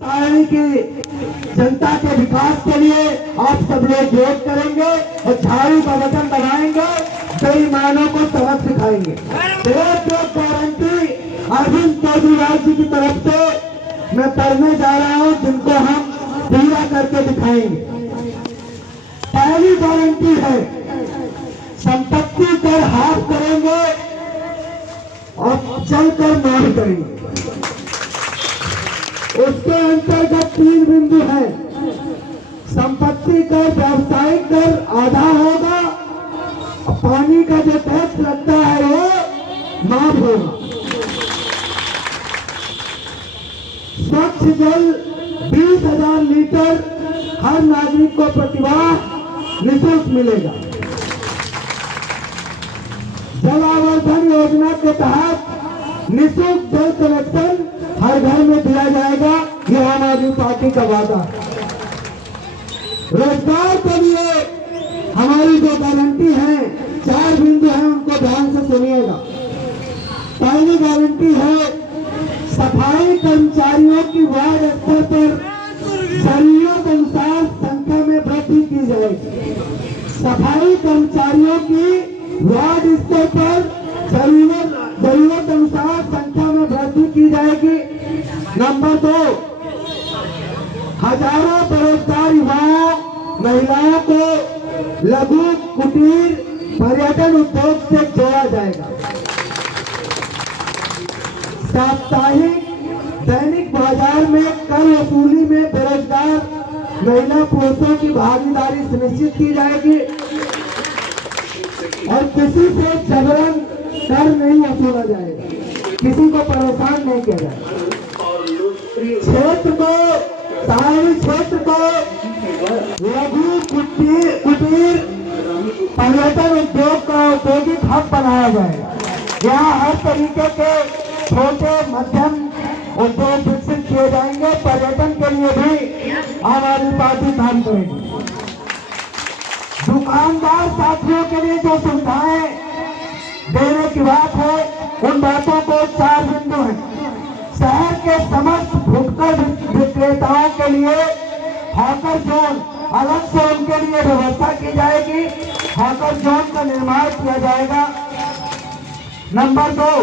की जनता के विकास के लिए आप सब लोग वोट करेंगे और झाड़ू का बटन दबाएंगे, बेईमानों को सबक सिखाएंगे। एक गारंटी अरविंद केजरीवाल जी की तरफ से मैं पढ़ने जा रहा हूं, जिनको हम पूरा करके दिखाएंगे। पहली गारंटी है, संपत्ति कर हाफ करेंगे और चलकर मार करेंगे। उसके अंतर्गत 3 बिंदु है। संपत्ति कर, व्यावसायिक कर आधा होगा, पानी का जो टैक्स लगता है वो माफ होगा। स्वच्छ जल 20,000 लीटर हर नागरिक को प्रतिमाह निःशुल्क मिलेगा। जल आवर्धन योजना के तहत निःशुल्क जल कनेक्शन हर घर में दिया जाएगा, यह आम आदमी पार्टी का वादा है। रोजगार के लिए हमारी जो गारंटी है, 4 बिंदु है, उनको ध्यान से सुनिएगा। पहली गारंटी है, सफाई कर्मचारियों की वार्ड स्तर पर जरूरत अनुसार संख्या में वृद्धि की जाएगी। सफाई कर्मचारियों की वार्ड स्तर पर जरूरत अनुसार संख्या में वृद्धि की जाएगी। नंबर 2, हजारों बेरोजगार युवाओं महिलाओं को लघु कुटीर पर्यटन उद्योग से जोड़ा जाएगा। साप्ताहिक दैनिक बाजार में कर वसूली में बेरोजगार महिला पुरुषों की भागीदारी सुनिश्चित की जाएगी और किसी से जबरन कर नहीं वसूला जाएगा, किसी को परेशान नहीं किया जाएगा। क्षेत्र को, शहरी क्षेत्र को लघु कुटीर पर्यटन उद्योग का औद्योगिक हब बनाया जाएगा। यहाँ हर तरीके के छोटे मध्यम उद्योग विकसित किए जाएंगे। पर्यटन के लिए भी आम आदमी पार्टी काम करेगी। दुकानदार साथियों के लिए जो सुविधाएं देने की बात है, उन बातों को 4 बिंदु हैं। शहर के समस्त फुटकर विक्रेताओं के लिए हॉकर जोन अलग से उनके लिए व्यवस्था की जाएगी। हॉकर जोन का निर्माण किया जाएगा। नंबर 2,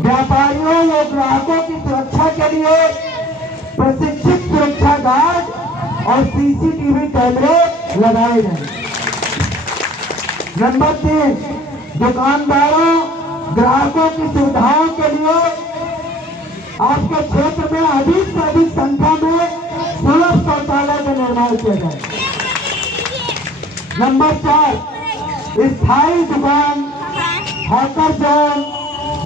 व्यापारियों और ग्राहकों की सुरक्षा के लिए प्रशिक्षित सुरक्षा गार्ड और सीसीटीवी कैमरे लगाए जाएंगे। नंबर 3, दुकानदारों ग्राहकों की सुविधाओं के लिए आपके क्षेत्र में अधिक से अधिक संख्या में सुलभ शौचालय का निर्माण किया जाए। नंबर 4, स्थायी दुकान, हॉकर जोन,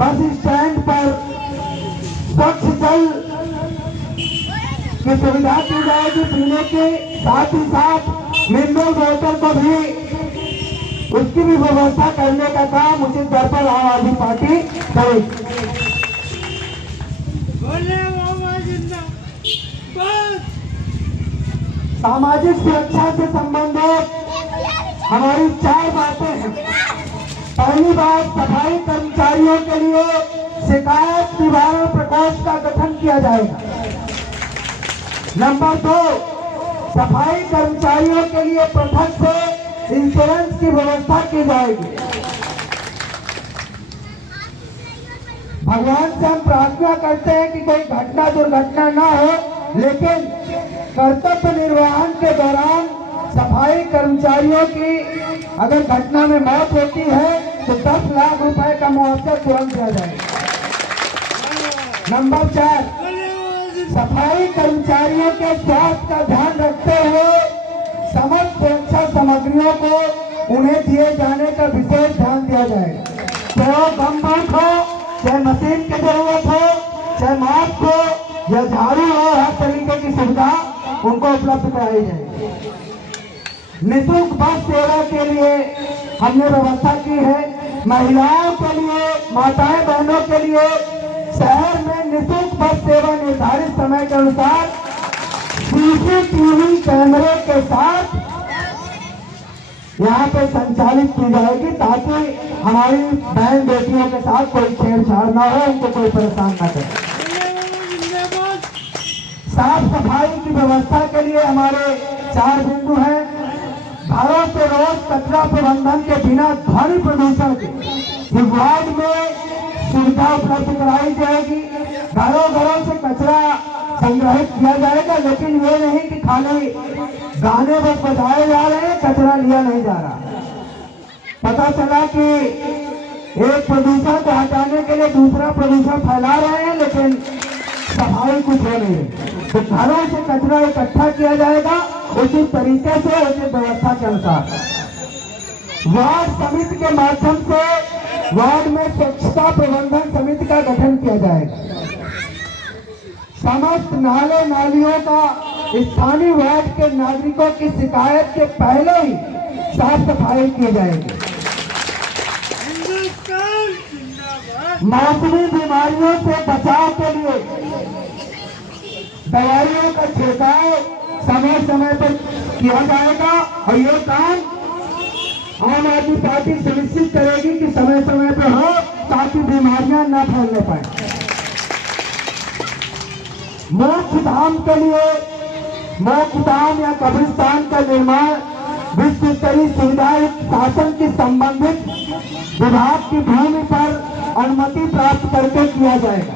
बस स्टैंड पर स्वच्छ जल की सुविधा की जाएगी पीने के, साथ ही साथ मिनरल वाटर को भी, उसकी भी व्यवस्था करने का काम उचित दर पर आम आदमी पार्टी करेगी। सामाजिक सुरक्षा से संबंधित हमारी 4 बातें हैं। पहली बात, सफाई कर्मचारियों के लिए शिकायत निवारण प्रकोष्ठ का गठन किया जाएगा। नंबर 2, सफाई कर्मचारियों के लिए पृथक से इंश्योरेंस की व्यवस्था की जाएगी। भगवान से हम प्रार्थना करते हैं कि कोई घटना दुर्घटना ना हो, लेकिन कर्तव्य निर्वहन के दौरान सफाई कर्मचारियों की अगर घटना में मौत होती है तो 10 लाख रुपए का मुआवजा तुरंत दिया जाएगा। नंबर 4, सफाई कर्मचारियों के स्वास्थ्य का ध्यान रखते हुए समस्त सुरक्षा सामग्रियों को उन्हें दिए जाने का विशेष ध्यान दिया जाएगा। चाहे वो गम बूथ हो, चाहे मशीन की जरूरत हो, चाहे मास्क हो या झाड़ू हो, हर तरीके की सुविधा उनको उपलब्ध कराई जाएगी। निःशुल्क बस सेवा के लिए हमने व्यवस्था की है। महिलाओं के लिए, माताएं बहनों के लिए शहर में निःशुल्क बस सेवा निर्धारित समय के अनुसार सीसीटीवी कैमरे के साथ यहाँ पे संचालित की जाएगी, ताकि हमारी बहन बेटियों के साथ कोई छेड़छाड़ ना हो, उनको कोई परेशान ना करे। साफ सफाई की व्यवस्था के लिए हमारे 4 बिंदु हैं। घरों से रोज कचरा प्रबंधन के बिना ध्वनि प्रदूषण के वार्ड में सुविधा उपलब्ध कराई जाएगी। घरों घरों से कचरा संग्रहित किया जाएगा, लेकिन ये नहीं कि खाली गाने बस बजाए जा रहे हैं, कचरा लिया नहीं जा रहा। पता चला कि एक प्रदूषण को हटाने के लिए दूसरा प्रदूषण फैला रहे हैं, लेकिन सफाई कुछ हो नहीं है। तो घरों से कचरा इकट्ठा किया जाएगा उचित तरीके से, उचित व्यवस्था के अनुसार। वार्ड समिति के माध्यम से वार्ड में स्वच्छता प्रबंधन समिति का गठन किया जाएगा। समस्त नाले नालियों का स्थानीय वार्ड के नागरिकों की शिकायत के पहले ही साफ सफाई की जाएगी। मौसमी बीमारियों से बचाव के लिए दवाइयों का छिड़काव समय समय पर किया जाएगा और ये काम आम आदमी पार्टी सुनिश्चित करेगी कि समय समय पर हो, ताकि बीमारियां न फैलने पाए। मोक्ष धाम के लिए मोक्ष धाम या कब्रिस्तान का निर्माण विश्व स्तरीय सुविधा शासन की संबंधित विभाग की भूमि पर अनुमति प्राप्त करके किया जाएगा।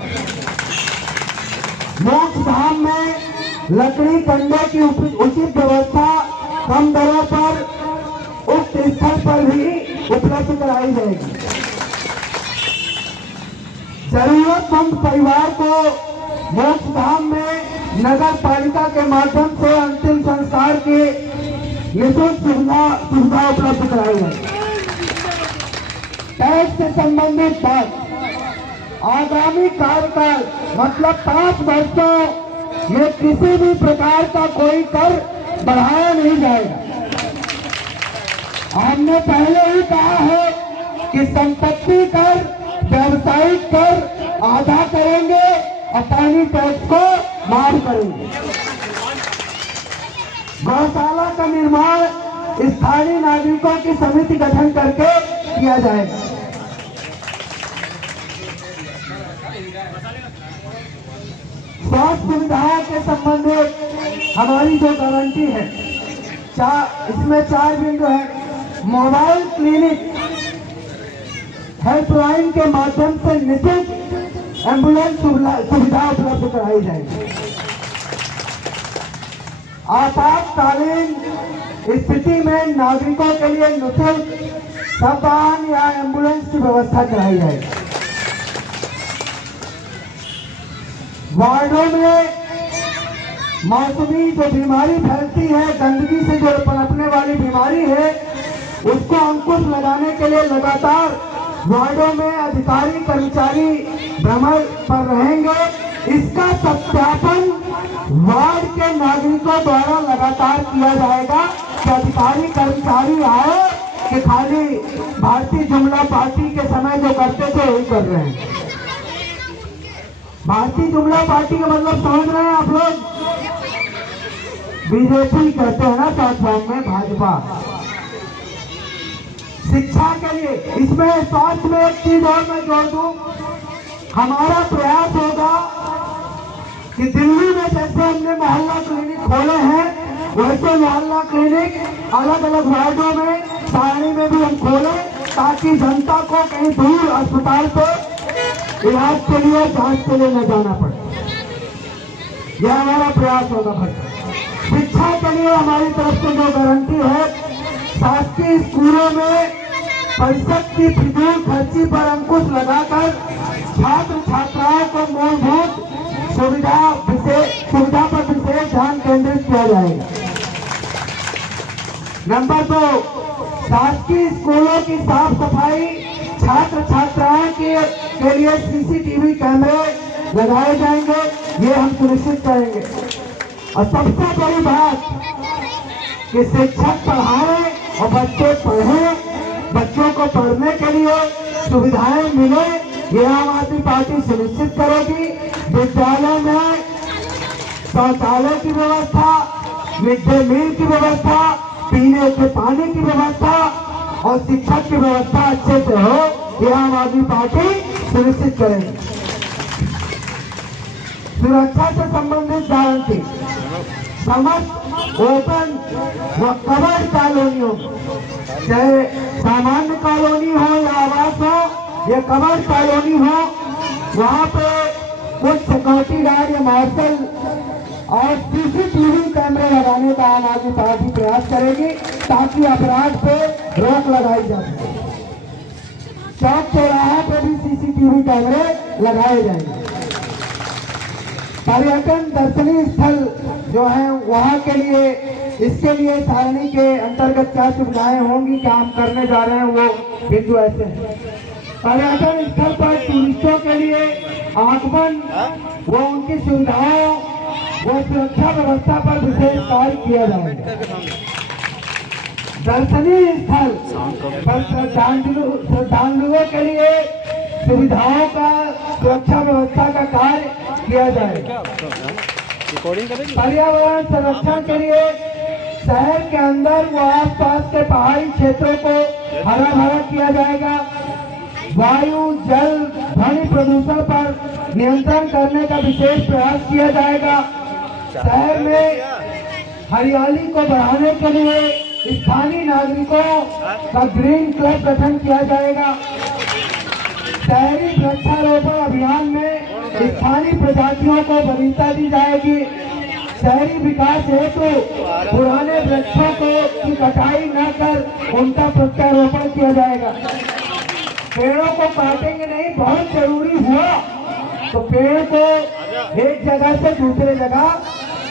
मोक्ष धाम में लकड़ी कंडे की उचित व्यवस्था कम दरों पर उक्त स्थल पर भी उपलब्ध कराई जाएगी। जरूरतमंद परिवार को मोक्ष धाम में नगर पालिका के माध्यम से अंतिम संस्कार की निःशुल्क सुविधा उपलब्ध कराई जाएगी। टैक्स से संबंधित बात, आगामी कार्यकाल मतलब 5 वर्षों में किसी भी प्रकार का कोई कर बढ़ाया नहीं जाएगा। हमने पहले ही कहा है कि संपत्ति कर, व्यावसायिक कर आधा करेंगे और पानी टैक्स को माफ करेंगे। गौशाला का निर्माण स्थानीय नागरिकों की समिति गठन करके किया जाएगा। स्वास्थ्य सुविधाओं के संबंधित हमारी जो गारंटी है, इसमें 4 बिंदु है। मोबाइल क्लिनिक हेल्पलाइन के माध्यम से निःशुल्क एम्बुलेंस सुविधा उपलब्ध कराई जाएगी। आपातकालीन स्थिति में नागरिकों के लिए निःशुल्क वाहन या एम्बुलेंस की व्यवस्था कराई जाएगी। वार्डों में मौसमी जो बीमारी फैलती है, गंदगी से जो पनपने वाली बीमारी है, उसको अंकुश लगाने के लिए लगातार वार्डों में अधिकारी कर्मचारी भ्रमण पर रहेंगे। इसका सत्यापन वार्ड के नागरिकों द्वारा लगातार किया जाएगा कि अधिकारी कर्मचारी आए कि खाली भारतीय जनता पार्टी के समय जो करते थे वही कर रहे हैं। भारतीय जनता पार्टी का मतलब समझ रहे हैं आप लोग? बीजेपी कहते हैं ना साथ में भाजपा। शिक्षा के लिए इसमें स्वास्थ्य में एक चीज और मैं जोड़ दूं, हमारा प्रयास होगा कि दिल्ली में जैसे हमने मोहल्ला क्लिनिक खोले हैं, वैसे मोहल्ला क्लिनिक अलग अलग वार्डों में, सारणी में भी हम खोलें, ताकि जनता को कहीं दूर अस्पताल पे इलाज के लिए, जांच के लिए न जाना पड़े। यह हमारा प्रयास होगा भाई। शिक्षा के लिए हमारी तरफ से जो गारंटी है, शासकीय स्कूलों में परिषद की फिजूल खर्ची पर अंकुश लगाकर छात्र छात्राओं को मूलभूत सुविधा पर विशेष ध्यान केंद्रित किया जाएगा। नंबर 2, शासकीय स्कूलों की साफ सफाई, छात्र छात्राओं के लिए सीसीटीवी कैमरे लगाए जाएंगे, ये हम सुनिश्चित करेंगे। और सबसे बड़ी बात कि शिक्षक पढ़ाएं और बच्चे पढ़ें, बच्चों को पढ़ने के लिए सुविधाएं मिले, ये आम आदमी पार्टी सुनिश्चित करेगी। विद्यालय में शौचालय की व्यवस्था, मिड डे मील की व्यवस्था, पीने के पानी की व्यवस्था और शिक्षक की व्यवस्था अच्छे से हो, ये आम आदमी पार्टी सुनिश्चित करेगी। सुरक्षा से संबंधित गारंटी समस्त ओपन व कवर्ड कॉलोनियों, चाहे सामान्य कॉलोनी हो या आवास हो या कवर्ड कॉलोनी हो, वहाँ पे कुछ सिक्योरिटी गार्ड या मार्शल और सीसीटीवी कैमरे लगाने का आम आदमी पार्टी प्रयास करेगी ताकि अपराध पे रोक लगाई जा सके। चौक चौराहे पे भी सीसीटीवी कैमरे लगाए जाएंगे। पर्यटन दर्शनीय स्थल जो है वहाँ के लिए, इसके लिए सारणी के अंतर्गत क्या सुविधाएं होंगी, क्या हम करने जा रहे हैं वो बिंदु ऐसे हैं। पर्यटन स्थल पर टूरिस्टों के लिए आगमन व उनकी सुविधाओं व सुरक्षा व्यवस्था पर विशेष कार्य किया जाएगा। दर्शनीय स्थल पर श्रद्धालुओं के लिए सुविधाओं का सुरक्षा व्यवस्था का कार्य किया जाएगा। पर्यावरण संरक्षण के लिए शहर के अंदर व आसपास के पहाड़ी क्षेत्रों को हरा भरा किया जाएगा। वायु जल ध्वनि प्रदूषण पर नियंत्रण करने का विशेष प्रयास किया जाएगा। शहर में हरियाली को बढ़ाने के लिए स्थानीय नागरिकों का ग्रीन क्लब गठन किया जाएगा। शहरी वृक्षारोपण अभियान में स्थानीय प्रजातियों को वरीयता दी जाएगी। शहरी विकास हेतु पुराने वृक्षों की कटाई न कर उनका प्रत्यारोपण किया जाएगा। पेड़ों को काटेंगे नहीं, बहुत जरूरी हुआ तो पेड़ को एक जगह से दूसरे जगह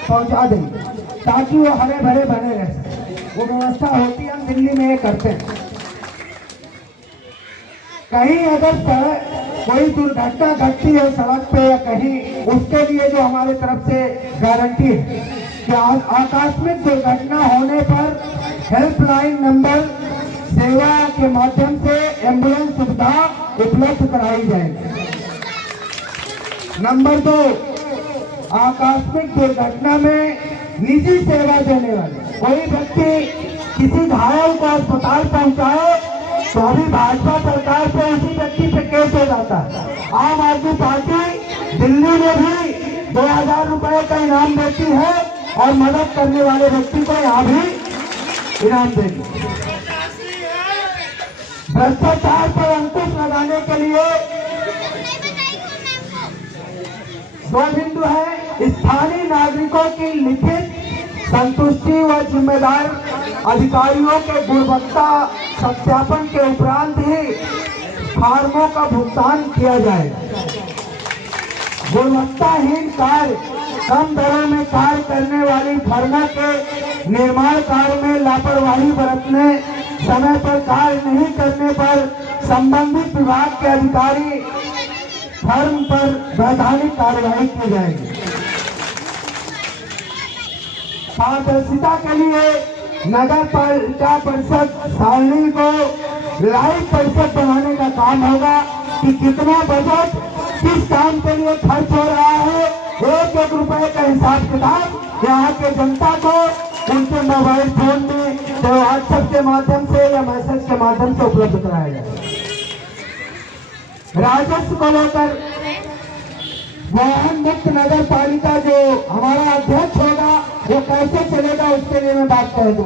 पहुंचा देंगे ताकि वो हरे भरे बने रह सके। वो व्यवस्था होती है, हम दिल्ली में ये करते हैं। कहीं अगर कोई दुर्घटना घटती है सड़क पे या कहीं, उसके लिए जो हमारे तरफ से गारंटी है कि आकस्मिक दुर्घटना होने पर हेल्पलाइन नंबर सेवा के माध्यम से एम्बुलेंस सुविधा उपलब्ध कराई जाएगी। नंबर 2, आकस्मिक दुर्घटना में निजी सेवा देने वाले कोई व्यक्ति किसी घायल को अस्पताल पहुंचाए तो अभी भाजपा सरकार से उसी व्यक्ति पे केस हो जाता है। आम आदमी पार्टी दिल्ली में भी 2000 रुपए का इनाम देती है और मदद करने वाले व्यक्ति को यहाँ भी इनाम देगी। भ्रष्टाचार पर अंकुश लगाने के लिए 2 बिंदु है। स्थानीय नागरिकों की लिखित संतुष्टि व जिम्मेदार अधिकारियों के गुणवत्ता सत्यापन के उपरांत ही फार्मों का भुगतान किया जाएगा। गुणवत्ताहीन कार्य, कम दरों में कार्य करने वाली फर्मों के निर्माण कार्य में लापरवाही बरतने, समय पर कार्य नहीं करने पर संबंधित विभाग के अधिकारी फर्म पर वैधानिक कार्रवाई की जाएगी। पारदर्शिता के लिए नगर पालिका परिषद सारणी को लाइव परिषद बनाने का काम होगा कि कितना बजट किस काम के लिए खर्च हो रहा है, एक रुपए का हिसाब किताब यहाँ के जनता को उनके मोबाइल फोन में व्हाट्सएप के माध्यम से या मैसेज के माध्यम से उपलब्ध कराया जाए। राजस्व को लेकर वाहन मुक्त नगर पालिका जो हमारा अध्यक्ष होगा वो कैसे चलेगा उसके लिए मैं बात कह दूं।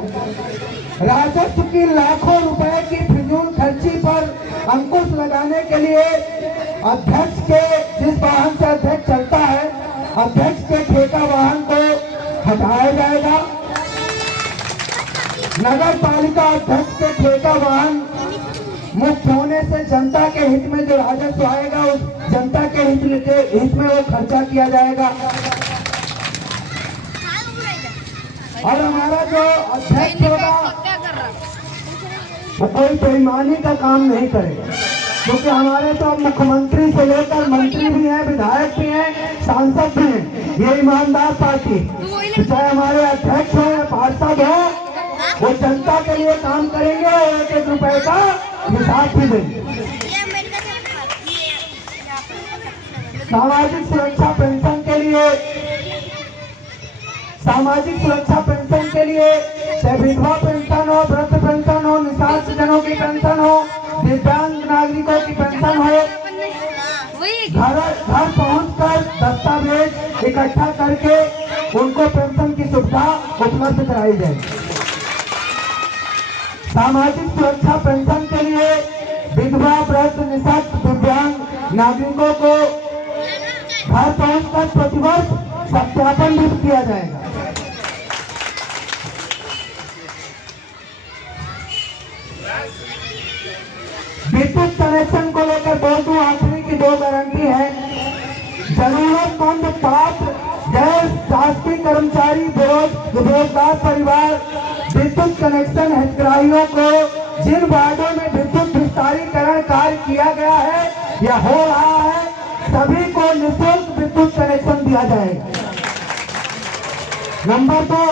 राजस्व की लाखों रुपए की फिजूल खर्ची पर अंकुश लगाने के लिए अध्यक्ष के, जिस वाहन से अध्यक्ष चलता है, अध्यक्ष के ठेका वाहन को हटाया जाएगा। नगर पालिका अध्यक्ष के ठेका वाहन मुक्त होने से जनता के हित में जो राजस्व आएगा उस जनता के हित में वो खर्चा किया जाएगा। और हमारा जो अध्यक्ष होगा वो कोई बेईमानी का काम नहीं करेगा, क्योंकि हमारे तो मुख्यमंत्री से लेकर मंत्री भी हैं, विधायक भी हैं, सांसद भी हैं। ये ईमानदार पार्टी, चाहे हमारे अध्यक्ष हो या पार्षद हो, वो जनता के लिए काम करेंगे और एक रुपए का हिसाब भी देंगे। सामाजिक सुरक्षा पेंशन के लिए, सामाजिक सुरक्षा पेंशन के लिए चाहे विधवा पेंशन हो, वृद्ध पेंशन हो, निशास्त जनों की पेंशन हो, दिव्यांग नागरिकों की पेंशन हो, घर घर पहुंचकर दस्तावेज इकट्ठा करके उनको पेंशन की सुविधा उपलब्ध कराई जाएगी। सामाजिक सुरक्षा पेंशन के लिए विधवा, वृद्ध, निःशक्त, दिव्यांग नागरिकों को घर पहुंचकर प्रतिवर्ष सत्यापन भी किया जाएगा। विद्युत कनेक्शन को लेकर बोल दूं, आखिरी की 2 गारंटी है। जरूरतमंद पात्र गैर शासकीय कर्मचारी, बेरोजगार परिवार विद्युत कनेक्शन हितग्राहियों को जिन वार्डों में विद्युत विस्तारीकरण कार्य किया गया है या हो रहा है, सभी को निःशुल्क विद्युत कनेक्शन दिया जाएगा। नंबर 2,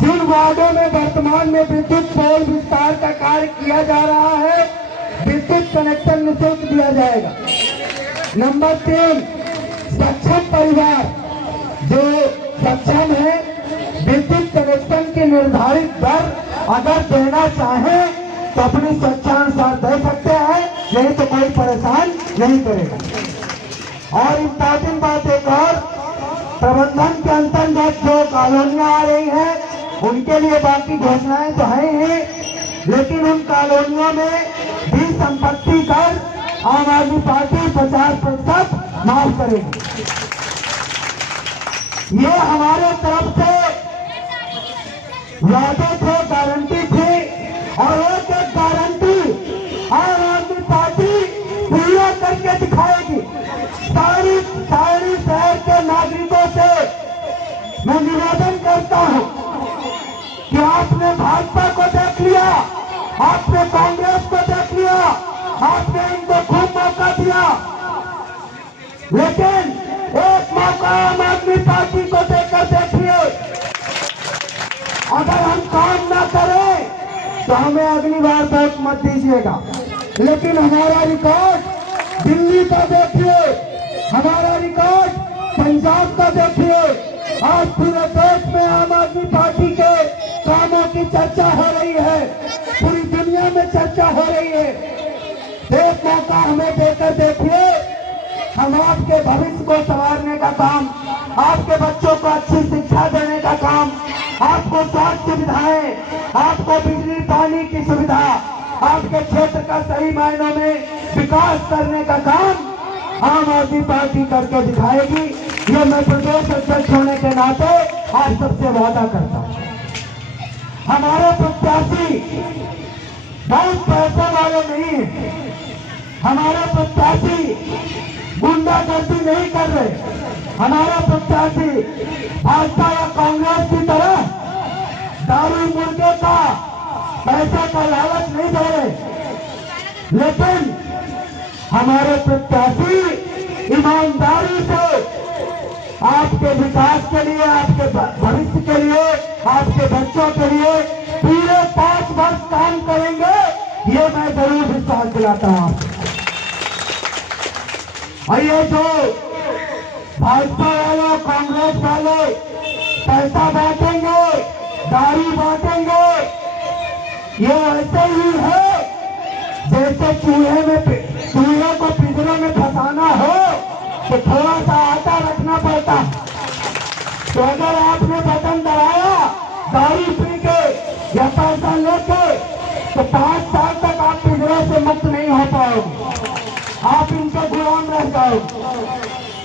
जिन वार्डों में वर्तमान में विद्युत पोल विस्तार का कार्य किया जा रहा है, विद्युत कनेक्शन निःशुल्क दिया जाएगा। नंबर 3, सक्षम परिवार जो सक्षम है विद्युत कनेक्शन की निर्धारित दर अगर देना चाहें तो अपनी स्वेच्छानुसार दे सकते हैं, नहीं तो कोई परेशान नहीं करेगा। और इम्पोर्टेंट बात एक और, प्रबंधन के अंतर्गत जो कॉलोनियां आ रही हैं उनके लिए बाकी घोषणाएं तो है ही, लेकिन उन कॉलोनियों में भी संपत्ति कर आम आदमी पार्टी 50% माफ करेगी। ये हमारे तरफ से वादे थे, गारंटी थी, और एक एक गारंटी आम आदमी पार्टी पूरा करके दिखाएगी। सारी शहर के नागरिकों से मैं निवेदन करता हूं कि आपने भाजपा को देख लिया, आपने कांग्रेस को देख लिया, आपने इनको खूब मौका दिया, लेकिन एक मौका आम आदमी पार्टी को देकर देखिए। अगर हम काम ना करें तो हमें अगली बार वोट मत दीजिएगा, लेकिन हमारा रिकॉर्ड दिल्ली का देखिए, हमारा रिकॉर्ड पंजाब का देखिए। आज पूरे देश में आम आदमी पार्टी के कामों की चर्चा हो रही है, पूरी दुनिया में चर्चा हो रही है। एक मौका हमें देकर देखिए, हम आपके भविष्य को संवारने का काम, आपके बच्चों को अच्छी शिक्षा देने का काम, आपको स्वास्थ्य सुविधाएं, आपको बिजली पानी की सुविधा, आपके क्षेत्र का सही मायनों में विकास करने का काम आम आदमी पार्टी करके दिखाएगी। ये मैं प्रदेश अध्यक्ष होने के नाते आज सबसे वादा करता हूं। हमारे प्रत्याशी बहुत पैसे वाले नहीं है, हमारे प्रत्याशी गुंडागर्दी नहीं कर रहे, हमारा प्रत्याशी भाजपा या कांग्रेस की तरह दारू मुर्गे का पैसे का लालच नहीं दे रहे, लेकिन हमारे प्रत्याशी ईमानदारी से आपके विकास के लिए, आपके भविष्य के लिए, आपके बच्चों के लिए पूरे 5 वर्ष काम करेंगे, ये मैं जरूर विश्वास दिलाता हूं। और ये जो भाजपा वाले, कांग्रेस वाले पैसा बांटेंगे, दारू बांटेंगे, ये ऐसे ही है जैसे चूहे को पिंजरे में फंसाना हो तो थोड़ा सा आटा रखना पड़ता। तो अगर